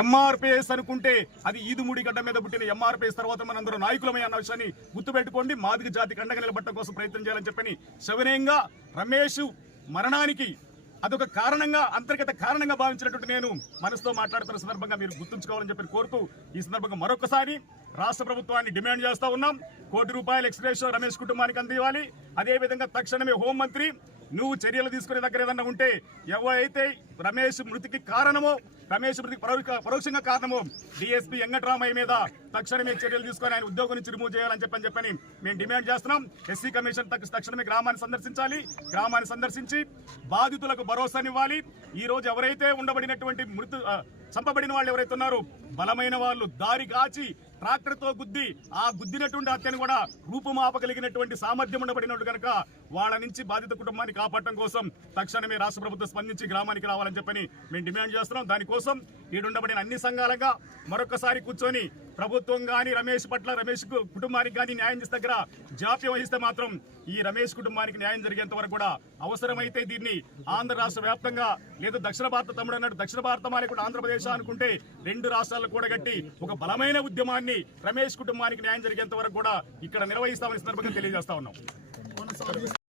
MRPS అనుకుంటే అది ఈదుముడి గడ్డ మీద పుట్టిన ఎంఆర్పీఎస్ తర్వాత మనందరూ నాయకులమే అన్న విషయాన్ని గుర్తుపెట్టుకోండి. మాదిగ జాతికి అండగా నిలబడటం కోసం ప్రయత్నం చేయాలని చెప్పని సవినయంగా రమేష్ మరణానికి అదొక కారణంగా అంతర్గత కారణంగా భావించినటువంటి నేను మనసుతో మాట్లాడుతున్న సందర్భంగా మీరు గుర్తుంచుకోవాలని చెప్పి కోరుతూ ఈ సందర్భంగా మరొకసారి రాష్ట్ర ప్రభుత్వాన్ని డిమాండ్ చేస్తా ఉన్నాం. ₹1 కోటి ఎక్స్‌గ్రేషియో రమేష్ కుటుంబానికి అందివ్వాలి. అదేవిధంగా తక్షణమే హోంమంత్రి నువ్వు చర్యలు తీసుకునే దగ్గర ఏదన్నా ఉంటే ఎవరైతే రమేష్ మృతికి కారణమో రమేష్ మృతికి పరోక్షంగా కారణమో డిఎస్పీ వెంకటరామయ్య మీద తక్షణమే చర్యలు తీసుకొని ఆయన ఉద్యోగం నుంచి రిమూవ్ చేయాలని చెప్పని మేము డిమాండ్ చేస్తున్నాం. ఎస్సీ కమిషన్ తక్షణమే గ్రామాన్ని సందర్శించాలి. గ్రామాన్ని సందర్శించి బాధితులకు భరోసానివ్వాలి. ఈ రోజు ఎవరైతే ఉండబడినటువంటి చంపబడిన వాళ్ళు ఎవరైతే ఉన్నారో బలమైన వాళ్ళు దారి కాచి ట్రాక్టర్ తో గుద్ది ఆ గుద్దినటువంటి హత్యను కూడా రూపుమాపగలిగినటువంటి సామర్థ్యం ఉండబడినట్టు కనుక వాళ్ళ నుంచి బాధిత కుటుంబాన్ని కాపాడటం కోసం తక్షణమే రాష్ట్ర ప్రభుత్వం స్పందించి గ్రామానికి రావాలని చెప్పని మేము డిమాండ్ చేస్తున్నాం. దానికోసం ఈడుండబడిన అన్ని సంఘాలుగా మరొకసారి కూర్చొని ప్రభుత్వం గాని రమేష్ పట్ల రమేష్ కుటుంబానికి గాని న్యాయం చేసే దగ్గర జాప్యం వహిస్తే మాత్రం ఈ రమేష్ కుటుంబానికి న్యాయం జరిగేంత వరకు కూడా అవసరమైతే దీన్ని ఆంధ్ర రాష్ట్ర వ్యాప్తంగా లేదా దక్షిణ భారత తమ్ముడు అన్నట్టు దక్షిణ భారతం కూడా ఆంధ్రప్రదేశ్ అనుకుంటే 2 రాష్ట్రాలు కూడగట్టి ఒక బలమైన ఉద్యమాన్ని రమేష్ కుటుంబానికి న్యాయం జరిగేంత వరకు కూడా ఇక్కడ నిర్వహిస్తామని సందర్భంగా తెలియజేస్తా ఉన్నాం.